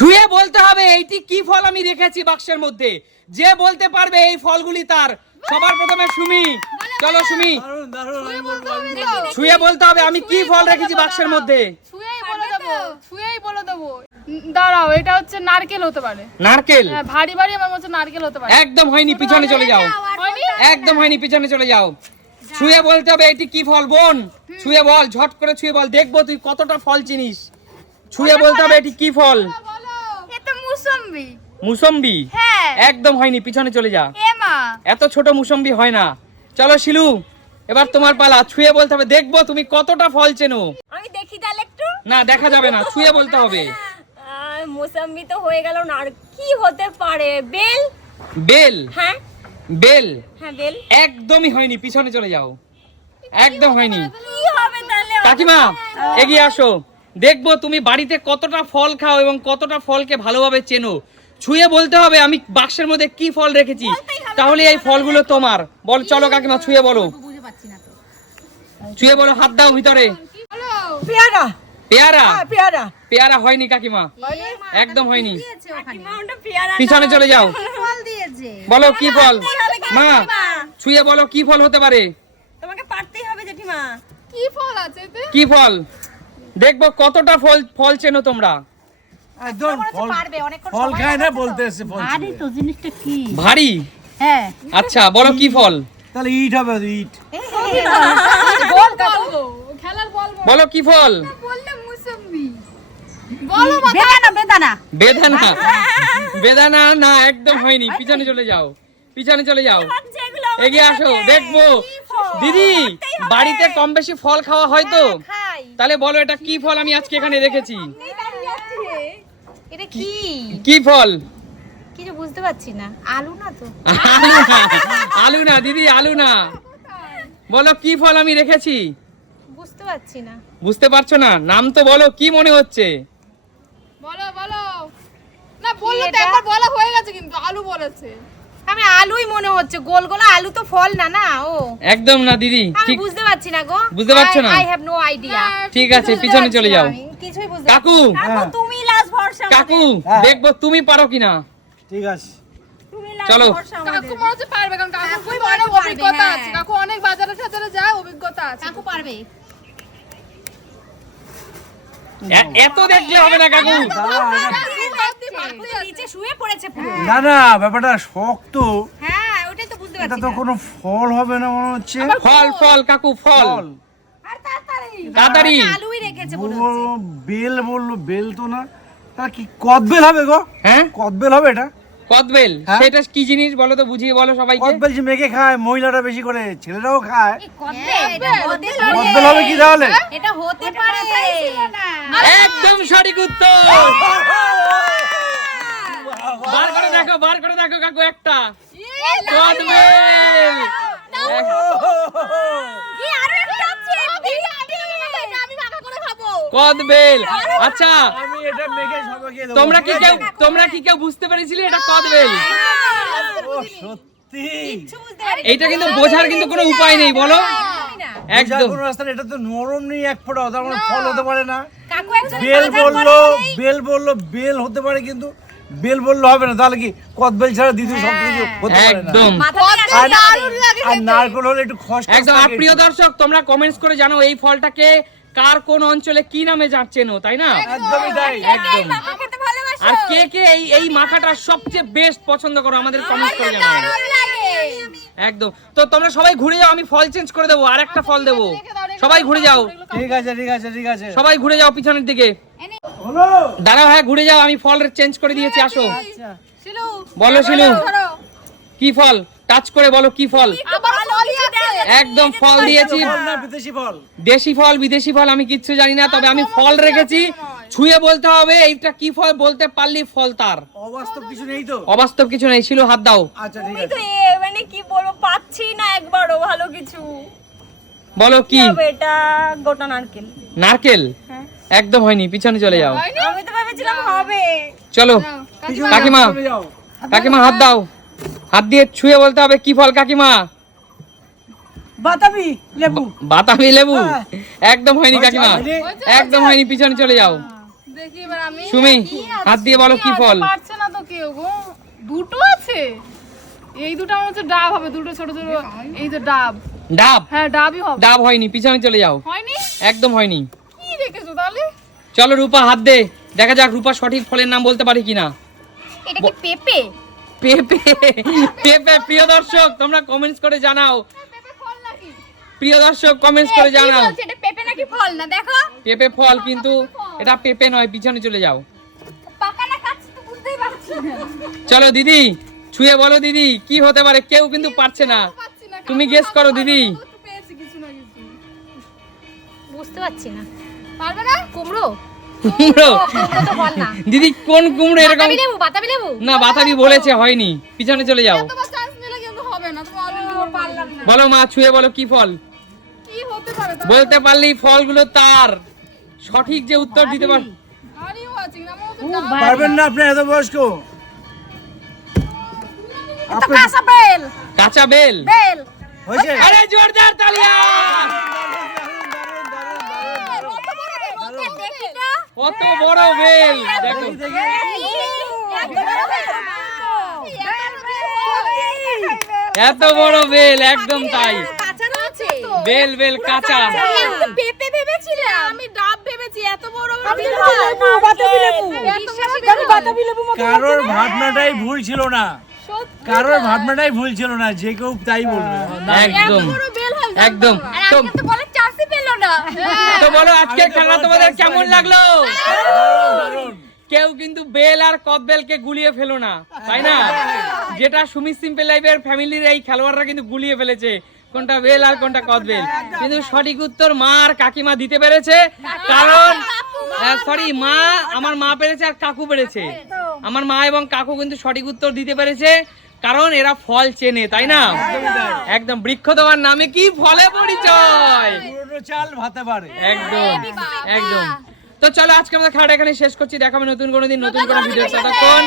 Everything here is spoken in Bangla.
ছুঁয়ে বলতে হবে এইটি কি ফল আমি রেখেছি বাক্সের মধ্যে? যে বলতে পারবে এই ফলগুলি তার। সবার প্রথমে সুমি চলো সুমি। ছুঁয়ে বলতে হবে আমি কি ফল রেখেছি বাক্সের মধ্যে? ছুঁয়েই বলে দেবো দাঁড়াও এটা হচ্ছে নারকেল হতে পারে। নারকেল? হ্যাঁ ভারী ভারী আমার নারকেল হতে পারে। একদম হয়নি পিছনে চলে যাও। একদম হয়নি পিছনে চলে যাও। ছুঁয়ে বলতে হবে এটি কি ফল? বোন ছুঁয়ে বল ঝট করে ছুঁয়ে বল দেখব তুই কতটা ফল চিনিস। ছুঁয়ে বলতে হবে এটি কি ফল? মুসম্বি? মুসম্বি? হ্যাঁ। একদম হয়নি পিছনে চলে যা। এমা এত ছোট মুসম্বি হয় না। চলো শিলু এবার তোমার পালা। ছুঁয়ে বলতে হবে দেখব তুমি কতটা ফল চেনো। আমি দেখি তাহলে একটু। না দেখা যাবে না ছুঁয়ে বলতে হবে। মোসাম্বি তো হয়ে গেল না আর কি হতে পারে? বেল? বেল? হ্যাঁ। বেল? হ্যাঁ বেল। একদমই হয়নি পিছনে চলে যাও। একদম হয়নি। কি হবে তাহলে? কাকিমা এগিয়ে আসো। দেখব তুমি বাড়িতে কতটা ফল খাও এবং কতটা ফলকে ভালোভাবে চেনো। ছুঁয়ে বলতে হবে আমি বাক্সের মধ্যে কি ফল রেখেছি? তাহলে এই ফলগুলো তোমার। বল চলো কাকিমা ছুঁয়ে বলো। ছুঁয়ে বলো হাত দাও ভিতরে। পেয়ারা। পেয়ারা? হ্যাঁ, পেয়ারা। পেয়ারা হয়নি কাকিমা। একদম হয়নি। পিছনে চলে যাও। বলো কি ফল? মা ছুঁয়ে বলো কি ফল হতে পারে? তোমাকে পারতেই হবে জেঠিমা। কি ফল আছে কি ফল? দেখব কতটা ফল ফল চেনো তোমরা একদম ফল ফল খায় না বলতে এসছে ফল ছিল। ভারী হ্যাঁ আচ্ছা বলো কি ফল তাহলে ইট হবে ইট বল বলব খেলার বল বল বলো কি ফল বললে মুসম্বি বলো বেদানা বেদানা বেদানা বেদানা না একদম হয়নি পিছনে চলে যাও পিছনে চলে যাও এগিয়ে আসো দেখব দিদি বাড়িতে কম বেশি ফল খাওয়া হয় তো তাহলে বলো এটা কি ফল আমি আজকে এখানে রেখেছি? এটা কি? কি ফল? কিছু বুঝতে পারছি না। আলু না তো। আলু না দিদি আলু না। বলো কি ফল আমি রেখেছি? বুঝতে পারছি না। বুঝতে পারছ না? নাম তো বলো কি মনে হচ্ছে? বলো বলো। না বললে তো একবার বলা হয়ে গেছে কিন্তু আলু বলেছে। আমি আলুই মনে হচ্ছে গোল গোল আলু তো ফল না না ও। একদম না দিদি আমি ঠিক বুঝতে পারছি না গো। বুঝতে পারছ না? আই হ্যাভ নো আইডিয়া ঠিক আছে পিছনে চলে যাও। কিছুই বুঝতে কাকু! হ্যাঁ। তুমি লাস্ট ভরসা কাকু হ্যাঁ। দেখব তুমি পারো কিনা? ঠিক আছে। চলো। কাকু মনে হচ্ছে পারবে কারণ কাকু কাকুই পারবে, অভিজ্ঞতা হ্যাঁ। আছে। কাকু অনেক বাজারে টাজারে যায় অভিজ্ঞতা আছে। কাকু পারবে। এত দেখলে হবে না কাকু। নিচে শুয়ে পড়েছে পুরো। না না ব্যাপারটা শক্ত। হ্যাঁ ওটাই তো বুঝতে এটা তো কোনো ফল হবে না মনে হচ্ছে। ফল ফল। কাকু ফল। আর তাড়াতাড়ি। তাড়াতাড়ি। আলুই রেখেছে মনে হচ্ছে। বেল বলল বেল তো না। তা কি কদবেল হবে গো? হ্যাঁ? কদবেল হবে এটা? কদবেল? হ্যাঁ। সেটা কি জিনিস বলো তো বুঝিয়ে বলো সবাইকে। কদবেল যে মেখে খায় মহিলারা বেশি করে ছেলেরাও খায়। কদবেল, হবে কি তাহলে? এটা হতে পারে। একদম সঠিক উত্তর। করে দেখো বার করে দেখো কাকু একটা। কদবেল কি আরও একটা আছে আমি ভাগা করে খাব। কদবেল আচ্ছা। আমি এটা মেখে সবাইকে দেবো। তোমরা কি কেউ তোমরা কি কেউ বুঝতে পেরেছিলে এটা কদবেল সত্যি। এইটা কিন্তু বোঝার কিন্তু কোনো উপায় নেই বলো। একদম। কোনো রাস্তা এটা তো নরম নেই এক ফোঁটা মানে ফল হতে পারে না। বেল বলল বেল বলল বেল হতে পারে কিন্তু বেল বললে হবে না তাহলে কি কদবেল ছাড়া দ্বিতীয় সব কিছু হতে পারে না? একদম। আর আছে। হলে একটু খস একদম প্রিয় দর্শক তোমরা কমেন্টস করে জানো এই ফলটাকে কার কোন অঞ্চলে কি নামে যাচ্ছেন তাই না? একদমই তাই একদম। আর কে কে এই এই মাখাটা সবচেয়ে বেস্ট পছন্দ করো আমাদের কমেন্টস করে জানাও। একদম। তো তোমরা সবাই ঘুরে যাও আমি ফল চেঞ্জ করে দেবো আর একটা ফল দেবো। সবাই ঘুরে যাও। ঠিক আছে ঠিক আছে ঠিক আছে। সবাই ঘুরে যাও পিছনের দিকে। দাঁড়াও হ্যাঁ ঘুরে যাও আমি ফল চেঞ্জ করে দিয়েছি আসো। বলো শিলু কি ফল? টাচ করে বলো কি ফল? আবার ফলই আছে একদম ফল দিয়েছি। ফল না বিদেশি ফল? দেশি ফল বিদেশি ফল আমি কিচ্ছু জানি না তবে আমি ফল রেখেছি। ছুঁয়ে বলতে হবে এইটা কি ফল বলতে পারলি ফল তার। অবাস্তব কিছু নেই তো? অবাস্তব কিছু নেই ছিল হাত দাও। আচ্ছা ঠিক আছে। মানে কি বলব পাচ্ছি না একবারও ভালো কিছু। বলো কি? কি এটা? গোটা নারকেল। নারকেল? হ্যাঁ। একদম হয়নি পিছনে চলে যাও। আমি তো ভেবেছিলাম হবে। চলো কাকিমা। কাকিমা হাত দাও। হাত দিয়ে ছুঁয়ে বলতে হবে কি ফল কাকিমা? বাতাবি লেবু। বাতাবি লেবু? হ্যাঁ। একদম হয়নি কাকিমা। একদম হয়নি পিছনে চলে যাও। দেখি এবার আমি সুমি হাত দিয়ে বলো কি ফল? পারছে না তো কেউ গো। দুটো আছে? এই দুটো আমার হচ্ছে ডাব হবে দুটো ছোট ছোট। এই যে ডাব। ডাব? হ্যাঁ ডাবই হবে। ডাব হয়নি পিছনে চলে যাও। হয়নি? একদম হয়নি। চলো রূপা হাত দে। দেখা যাক রূপা সঠিক ফলের নাম বলতে পারে কিনা। এটা কি পেঁপে? পেপে। পেপে প্রিয় দর্শক তোমরা কমেন্টস করে জানাও। পেঁপে ফল নাকি? প্রিয় দর্শক কমেন্টস করে জানাও। এটা পেঁপে নাকি ফল? না দেখো। পেপে ফল কিন্তু এটা পেপে নয় পিছনে চলে যাও। পাকা না কাঁচা? তো বুঝতেই পারছি। চলো দিদি ছুঁয়ে বলো দিদি কি হতে পারে? কেউ কিন্তু পারছে না। তুমি গেস করো দিদি। একটু পেয়েছি কিছু না কিছু। বুঝতে পারছি না। পারবে না? কুমড়ো। কুমড়ো? কুমড়ো তো ফল না। দিদি কোন কুমড়ো এরকম? বাতাবি লেবু বাতাবি লেবু। না বাতাবি বলেছে হয়নি। পিছনে চলে যাও। বলো মা ছুঁয়ে বলো কি ফল? কি হতে পারে তাহলে? বলতে পারলেই ফলগুলো তার। সঠিক যে উত্তর দিতে পার পারবেন না আপনি এত বয়স্ক। কাঁচা বেল। কাঁচা বেল? বেল। হয়েছে? আরে জোরদার তালিয়া দেখি তো কত বড় বেল দেখো। এত বড় বেল। একদম তাই। কাঁচা বেল বেল কাঁচা। পেঁপে ভেবেছিলাম। আমি ডাব ভেবেছি এত বড় কারোর ভাবনাটাই ভুল ছিল না। কারোর ভাবনাটাই ভুল ছিল না যে কেউ তাই বলবে। একদম। বড় বেল একদম। তো না। তো বলো আজকের খেলা তোমাদের কেমন লাগল? কেউ কিন্তু বেল আর কদবেলকে গুলিয়ে ফেলো না তাই না? যেটা সুমিত সিম্পল লাইফের ফ্যামিলির এই খেলোয়াড়রা কিন্তু গুলিয়ে ফেলেছে কোনটা বেল আর কোনটা কদবেল কিন্তু সঠিক উত্তর মা আর কাকিমা দিতে পেরেছে কারণ সরি মা আমার মা পেরেছে আর কাকু পেরেছে। আমার মা এবং কাকু কিন্তু সঠিক উত্তর দিতে পেরেছে। কারণ এরা ফল চেনে তাই না? একদম বৃক্ষ তোমার নামে কি ফলে পরিচয়? চাল ভাতে পারে। একদম একদম। তো চলো আজকে আমাদের খেলাটা এখানে শেষ করছি। দেখাবে নতুন কোনো দিন নতুন কোনো ভিডিও ততক্ষণ